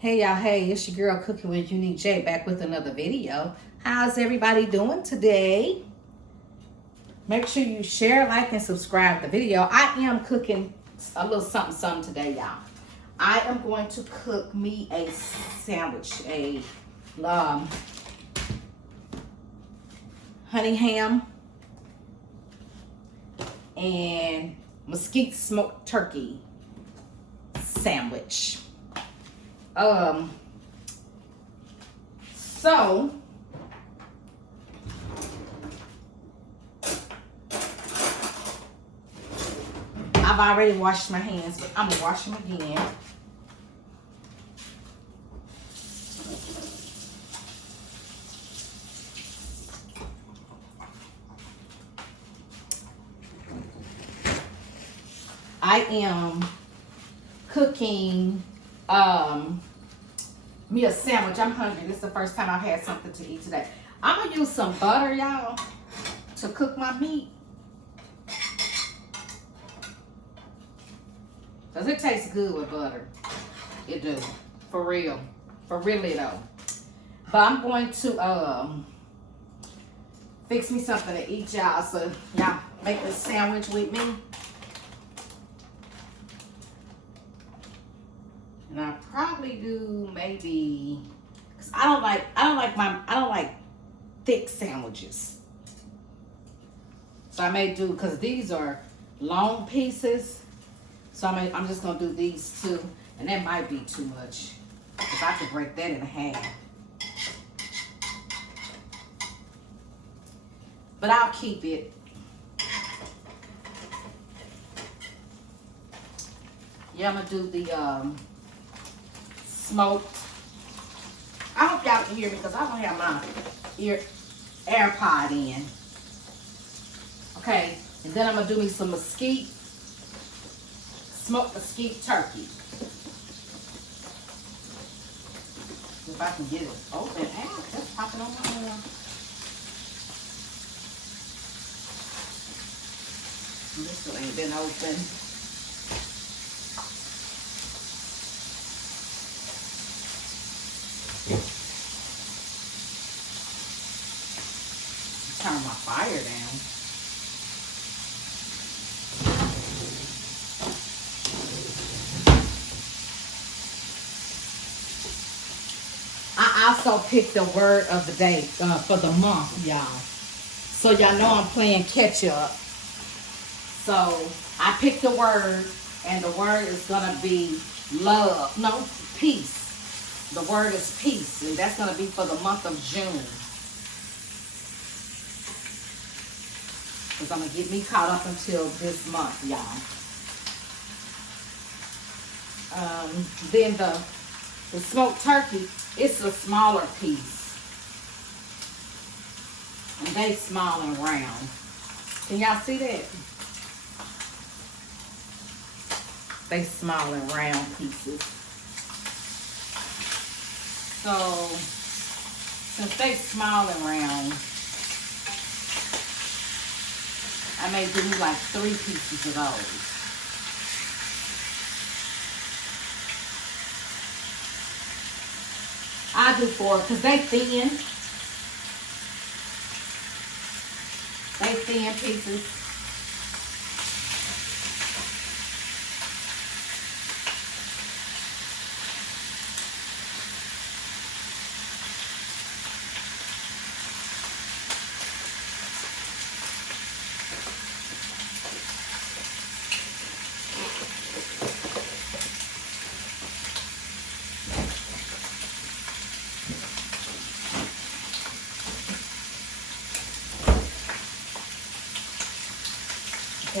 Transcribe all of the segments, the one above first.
Hey y'all, hey, it's your girl Cooking with Unique J back with another video. How's everybody doing today? Make sure you share, like, and subscribe the video. I am cooking a little something today, y'all. I am going to cook me a sandwich, a honey ham and mesquite smoked turkey sandwich. So I've already washed my hands, but I'm gonna wash them again. I am cooking me a sandwich. I'm hungry. This is the first time I've had something to eat today. I'm gonna use some butter, y'all, to cook my meat. Cause it tastes good with butter. It do. For real. For really though. But I'm going to fix me something to eat, y'all. So y'all make this sandwich with me. And I probably do maybe, cause I don't like thick sandwiches. So I may do, cause these are long pieces. So I'm just gonna do these two, and that might be too much, cause I could break that in half. But I'll keep it. Yeah, I'm gonna do the smoked. I hope y'all can hear me because I don't have my AirPod in. Okay, and then I'm gonna do me some smoked mesquite turkey. If I can get it open. Ow, that's popping on my arm. This one ain't been open. Turn my fire down. I also picked the word of the day for the month, y'all. So y'all know I'm playing catch up. So I picked the word, and the word is gonna be love. No, peace. The word is peace, and that's gonna be for the month of June. Because I'm going to get me caught up until this month, y'all. Then the smoked turkey, it's a smaller piece. And they small and round. Can y'all see that? They small and round pieces. So, since they small and round, I may do like 3 pieces of those. I do 4 because they thin. They thin pieces.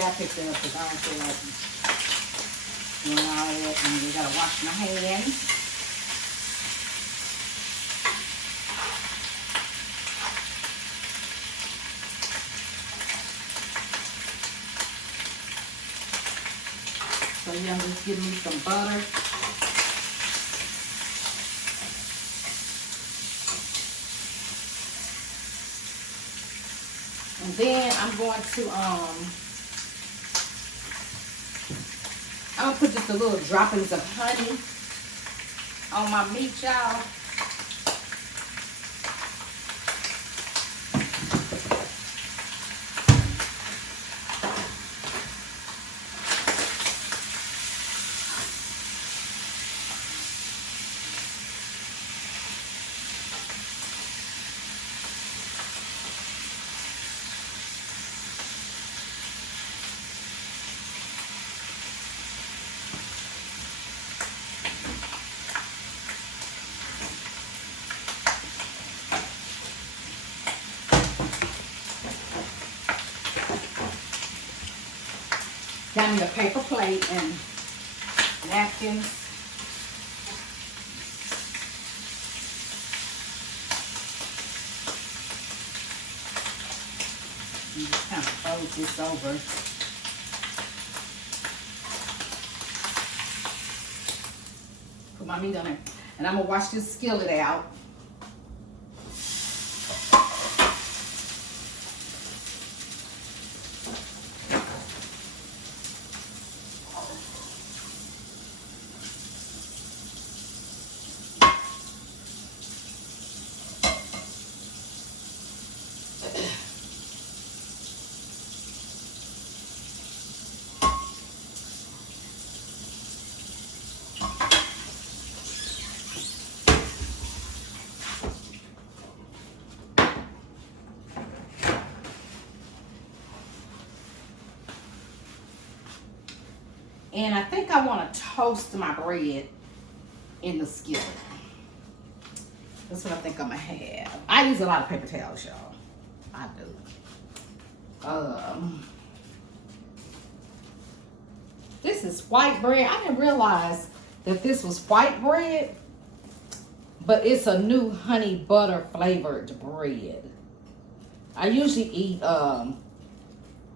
I picked it up because I don't feel like doing all that, and we gotta wash my hands. So yeah, I'm just giving me some butter. And then I'm going to I'm gonna put just a little droppings of honey on my meat, y'all. Got me a paper plate and napkins. And just kind of fold this over. Put my meat on there. And I'm going to wash this skillet out. And I think I want to toast my bread in the skillet. That's what I think I'm going to have. I use a lot of paper towels, y'all. I do. This is white bread. I didn't realize that this was white bread, but it's a new honey butter flavored bread. I usually eat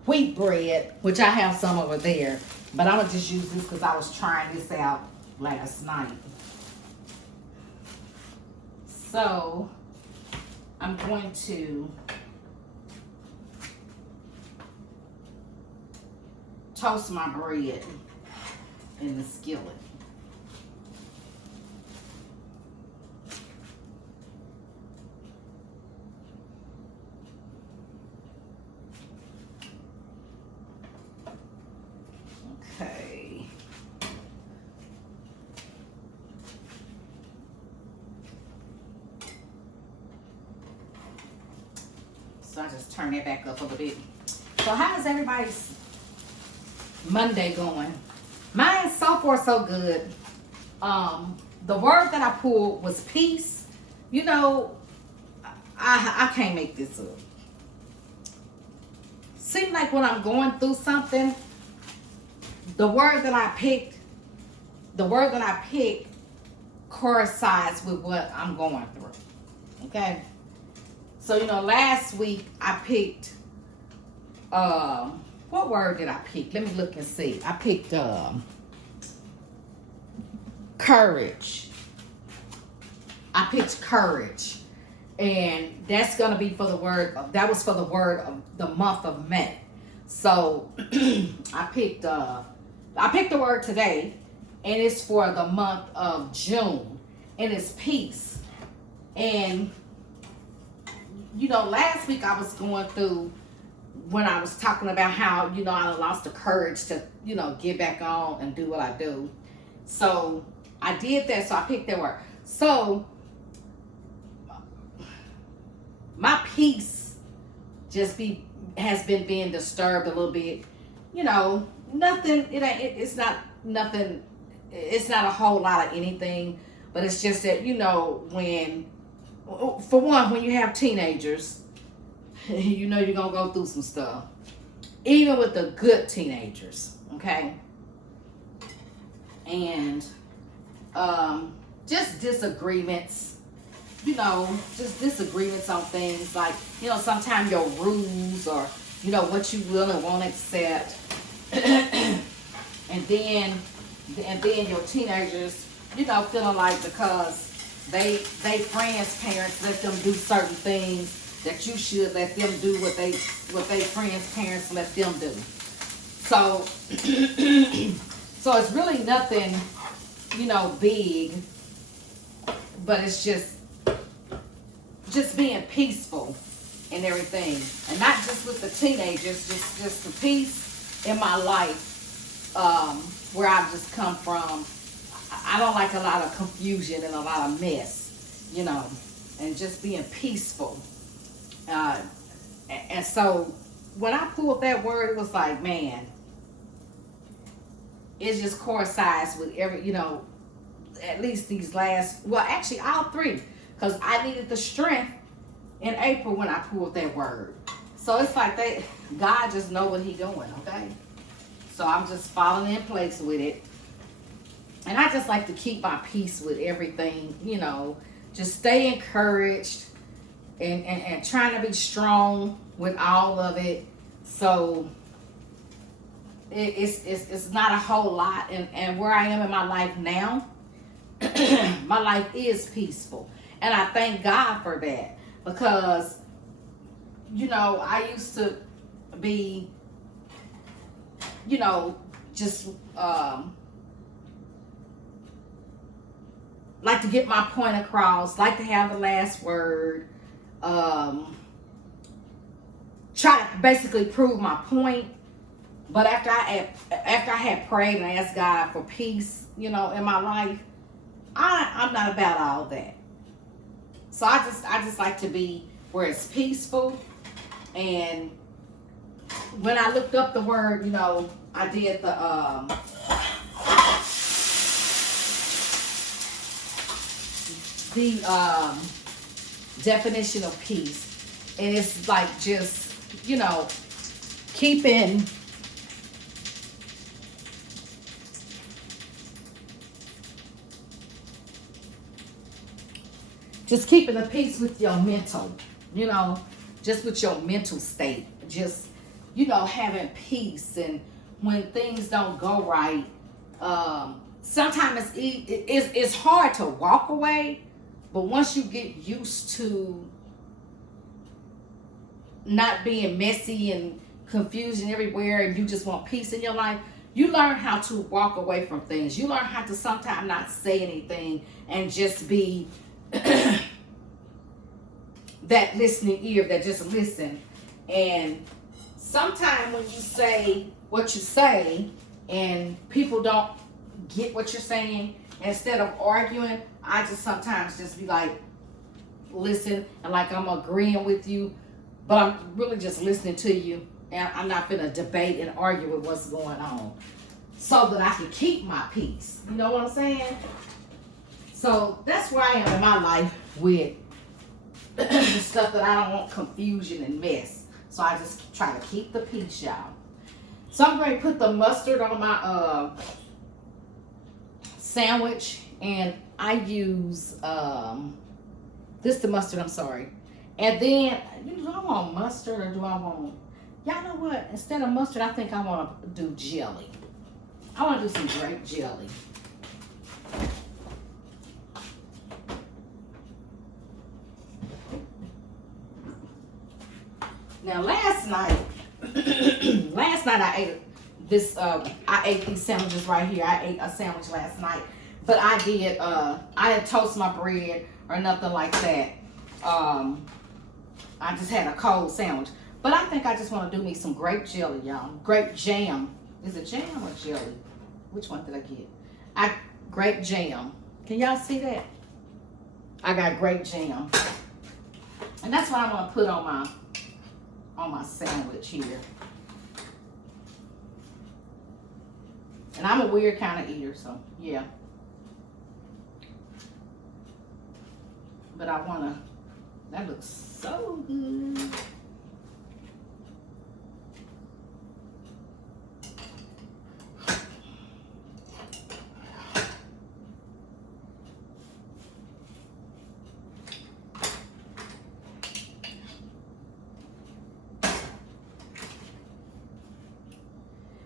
wheat bread, which I have some over there. But I'm going to just use this because I was trying this out last night. So, I'm going to toast my bread in the skillet. Okay. So I just turn that back up a little bit. So how is everybody's Monday going? Mine so far so good. The word that I pulled was peace. You know, I can't make this up. Seems like when I'm going through something, the word that I picked coincides with what I'm going through. Okay? So, you know, last week I picked, what word did I pick? Let me look and see. I picked courage. I picked courage. And that's going to be for the word, that was for the word of the month of May. So, I picked the word today, and it's for the month of June, and it's peace. And, you know, last week I was going through when I was talking about how, you know, I lost the courage to, you know, get back on and do what I do. So, I did that, so I picked that word. So, my peace has been being disturbed a little bit. You know, nothing, it's not nothing, it's not a whole lot of anything, but it's just that, you know, for one, when you have teenagers, you know you're gonna go through some stuff. Even with the good teenagers, okay? And just disagreements. You know, just disagreements on things like, you know, sometimes your rules or, you know, what you will and won't accept. and then your teenagers, you know, feeling like because they friends' parents let them do certain things that you should let them do what they friends' parents let them do. So so it's really nothing, you know, big. but it's just being peaceful and everything, and not just with the teenagers, just the peace in my life, where I've just come from. I don't like a lot of confusion and a lot of mess, you know, and just being peaceful. And so when I pulled that word, it was like, man, it just coincides with every, you know, at least these last, well, actually all three, because I needed the strength in April when I pulled that word. So it's like God just know what he doing, okay? So I'm just falling in place with it. And I just like to keep my peace with everything, you know, just stay encouraged and trying to be strong with all of it. So it's not a whole lot. And where I am in my life now, my life is peaceful. And I thank God for that, because, you know, I used to be, you know, just like to get my point across, like to have the last word, try to basically prove my point. But after I had prayed and asked God for peace, you know, in my life, I'm not about all that. So I just like to be where it's peaceful. And when I looked up the word, you know, I did the definition of peace, and it's like just, you know, keeping the peace with your mental, you know, just with your mental state, just, you know, having peace. And when things don't go right, sometimes it's hard to walk away, but once you get used to not being messy and confusion everywhere, and you just want peace in your life, you learn how to walk away from things. You learn how to sometimes not say anything and just be that listening ear that just listen. And sometimes when you say what you say and people don't get what you're saying, instead of arguing, I just sometimes just be like, listen, and like I'm agreeing with you, but I'm really just listening to you, and I'm not gonna debate and argue with what's going on, so that I can keep my peace. You know what I'm saying? So that's where I am in my life with the stuff that I don't want confusion and mess. So I just try to keep the peace, y'all. So I'm going to put the mustard on my sandwich, and I use this the mustard, I'm sorry. And then, do I want mustard or do I want, y'all know what? Instead of mustard, I think I want to do jelly. I want to do some grape jelly. Now last night I ate this. I ate these sandwiches right here. I ate a sandwich last night, but I didn't toast my bread or nothing like that. I just had a cold sandwich. But I think I just want to do me some grape jelly, y'all. Grape jam. Is it jam or jelly? Which one did I get? Grape jam. Can y'all see that? I got grape jam, and that's what I'm gonna put on my sandwich here. And I'm a weird kind of eater, so yeah. But I wanna, that looks so good.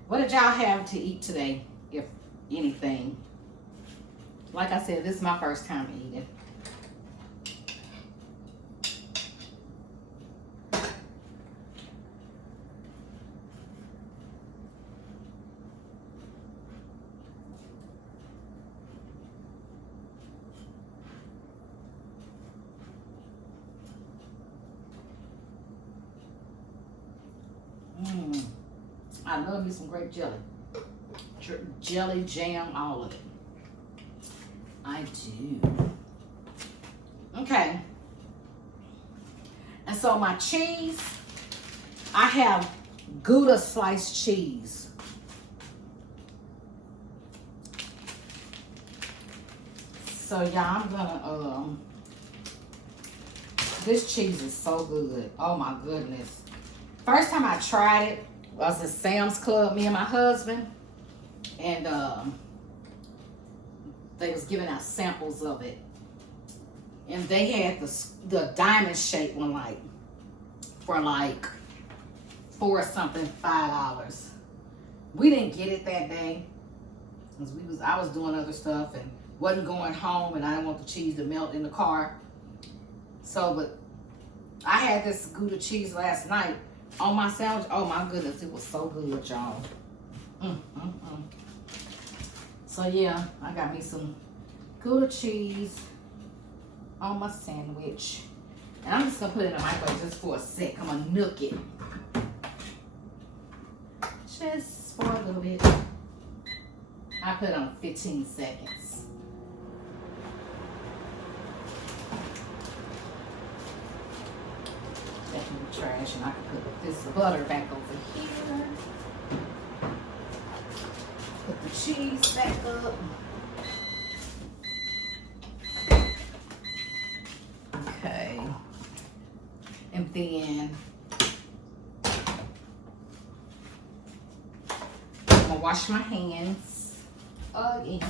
What did y'all have to eat today, if anything? Like I said, this is my first time eating. I love me some grape jelly. Jelly, jam, all of it. I do. Okay. And so my cheese, I have Gouda sliced cheese. So y'all, I'm gonna, this cheese is so good. Oh my goodness. First time I tried it was at Sam's Club, me and my husband. And they was giving out samples of it. And they had the diamond shaped one, like, for like $4 something, $5. We didn't get it that day. Because I was doing other stuff and wasn't going home, and I didn't want the cheese to melt in the car. So, but I had this Gouda cheese last night on my sandwich. Oh my goodness, it was so good, y'all. So yeah, I got me some Gouda cheese on my sandwich. And I'm just gonna put it in the microwave just for a sec. I'm gonna nook it. Just for a little bit. I put it on 15 seconds. The trash, and I can put this butter back over here. Put the cheese back up. Okay. And then I'm gonna wash my hands again.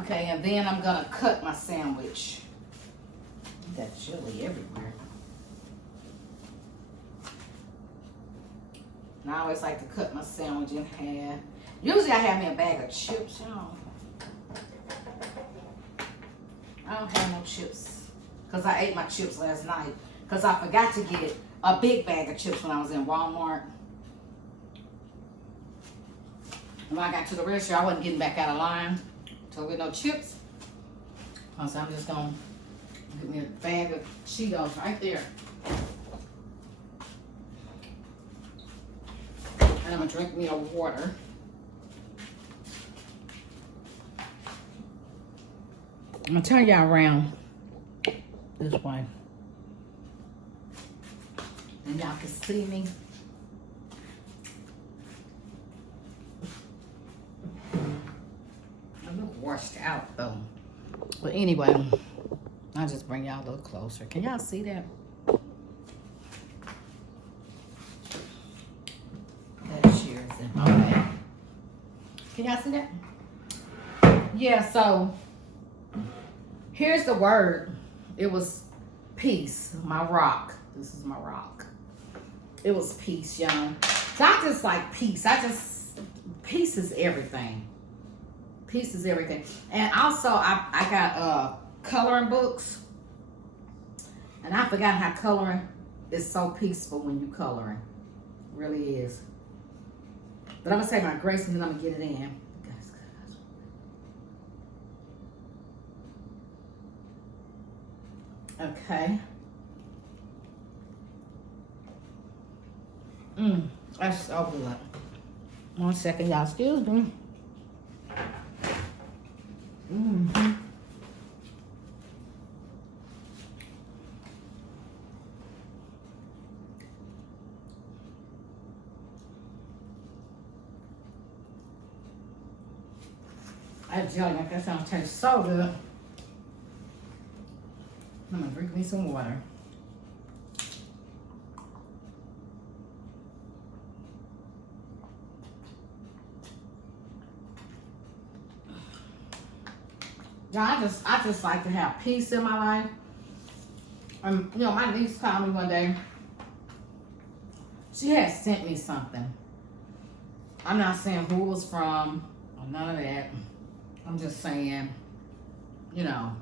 Okay, and then I'm gonna cut my sandwich. Got chili everywhere. And I always like to cut my sandwich in half. Usually I have me a bag of chips, y'all. I don't have no chips because I ate my chips last night because I forgot to get a big bag of chips when I was in Walmart. When I got to the register, I wasn't getting back out of line. So with no chips. So I'm just gonna get me a bag of Cheetos right there. And I'm gonna drink me a water. I'm gonna turn y'all around this way. And y'all can see me. I look washed out though. But anyway, I'll just bring y'all a little closer. Can y'all see that? That shears it. Okay. Can y'all see that? Yeah, so here's the word. It was peace, my rock. This is my rock. It was peace, y'all. So I just like peace. Peace is everything. Peace is everything. And also, I got coloring books. And I forgot how coloring is so peaceful when you coloring. It really is. But I'm going to say my grace and then I'm going to get it in. Okay. That's so good. 1 second, y'all. Excuse me. I tell you, that sounds tastes so good. I'm gonna drink me some water. Yeah, I just like to have peace in my life. You know, my niece called me one day. She had sent me something. I'm not saying who it was from or none of that. I'm just saying, you know,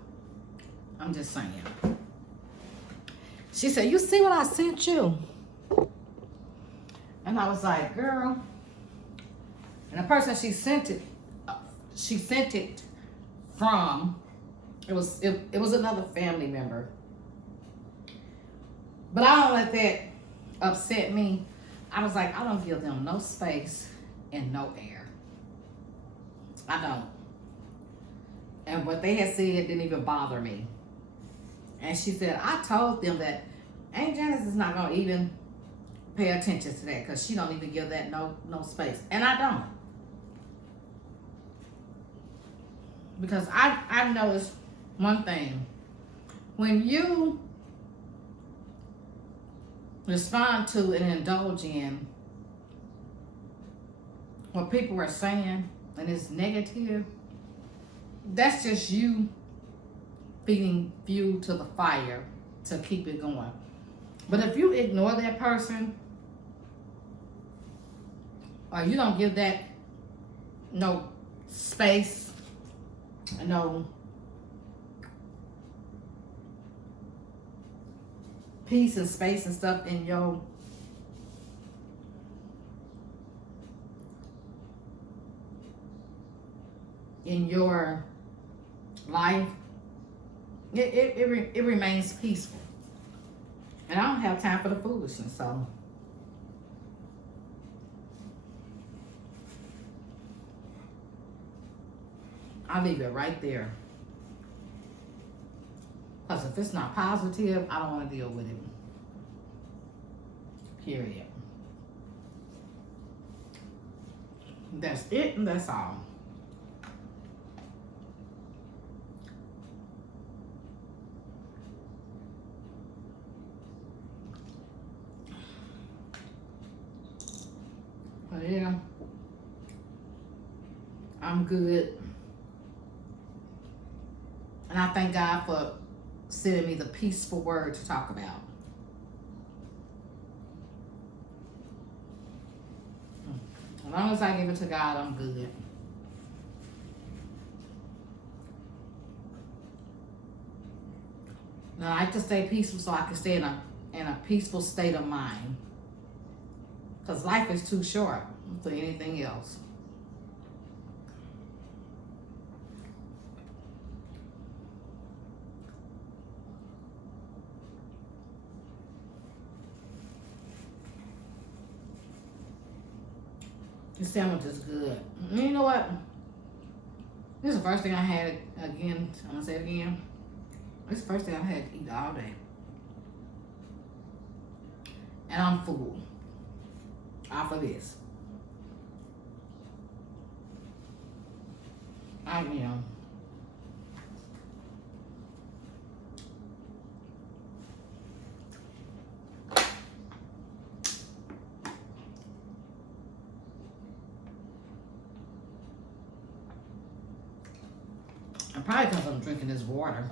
I'm just saying. She said, "You see what I sent you?" And I was like, girl. And the person she sent it from, it was another family member. But I don't let that upset me. I was like, I don't give them no space and no air. I don't. And what they had said didn't even bother me. And she said, I told them that Aunt Janice is not going to even pay attention to that because she don't even give that no space. And I don't. Because I noticed one thing. When you respond to and indulge in what people are saying and it's negative, that's just you feeding fuel to the fire to keep it going. But if you ignore that person, or you don't give that no space, no peace and space and stuff in your life, it remains peaceful. And I don't have time for the foolishness, so I'll leave it right there. Because if it's not positive, I don't want to deal with it. Period. That's it and that's all. But yeah, I'm good. And I thank God for sending me the peaceful word to talk about. As long as I give it to God, I'm good. Now, I like to stay peaceful so I can stay in a peaceful state of mind. Because life is too short for anything else. This sandwich is good. You know what? This is the first thing I had again. I'm going to say it again. This is the first thing I had to eat all day. And I'm full. Off of this. I am. And probably because I'm drinking this water.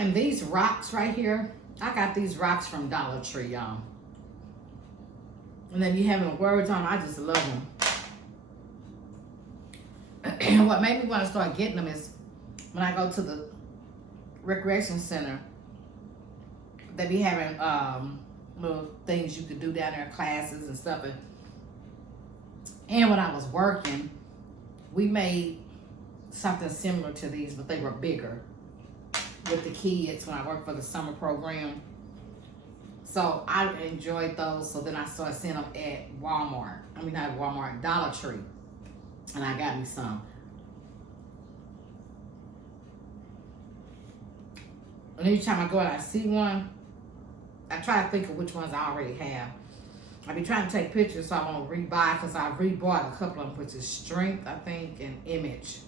And these rocks right here, I got these rocks from Dollar Tree, y'all. And then you having words on them, I just love them. And what made me want to start getting them is when I go to the recreation center, they be having little things you could do down there, classes and stuff. And when I was working, we made something similar to these, but they were bigger with the kids when I worked for the summer program. So I enjoyed those. So then I started seeing them at Walmart. I mean, not Walmart, Dollar Tree. And I got me some. And every time I go out, I see one. I try to think of which ones I already have. I be trying to take pictures so I won't rebuy, because I rebought a couple of them, which is Strength, I think, and Image.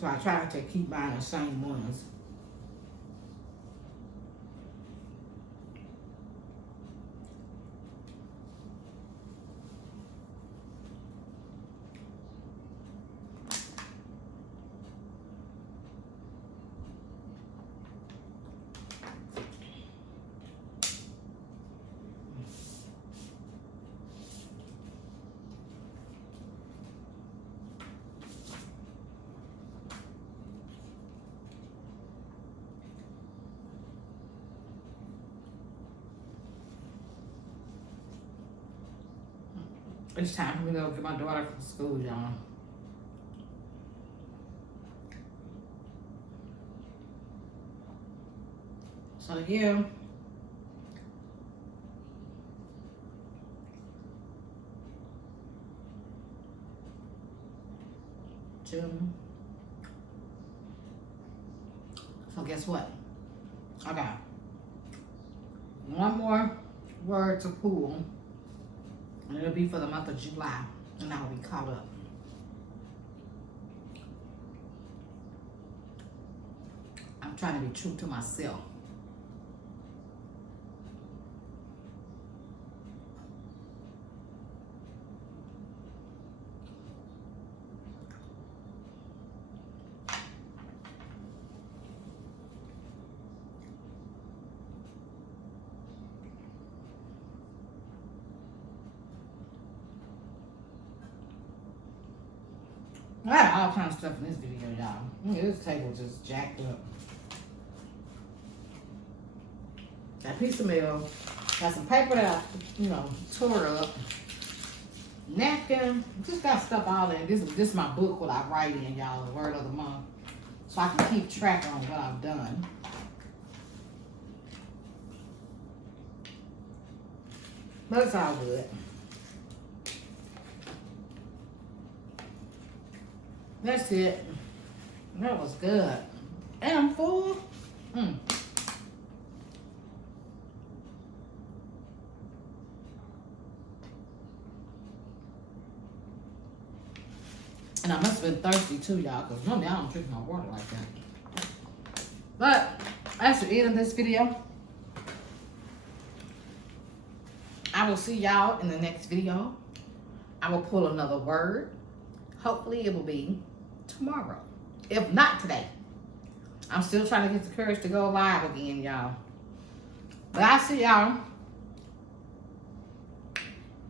So I try to keep buying the same ones. It's time for me to go get my daughter from school, y'all. So yeah. June. So guess what? I got one more word to pull, and it'll be for the month of July, and I'll be caught up. I'm trying to be true to myself. I had all kinds of stuff in this video, y'all. This table just jacked up. Got a piece of mail. Got some paper that I, tore up. Napkin. Just got stuff all in. This is my book, what I write in, y'all, the word of the month. So I can keep track on what I've done. But it's all good. That's it. That was good. And I'm full. And I must have been thirsty too, y'all, because normally I don't drink my water like that. But that's the end of this video. I will see y'all in the next video. I will pull another word. Hopefully it will be tomorrow. If not today. I'm still trying to get the courage to go live again, y'all. But I'll see y'all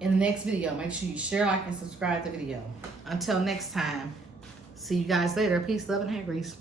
in the next video. Make sure you share, like, and subscribe to the video. Until next time, see you guys later. Peace, love, and hair grease.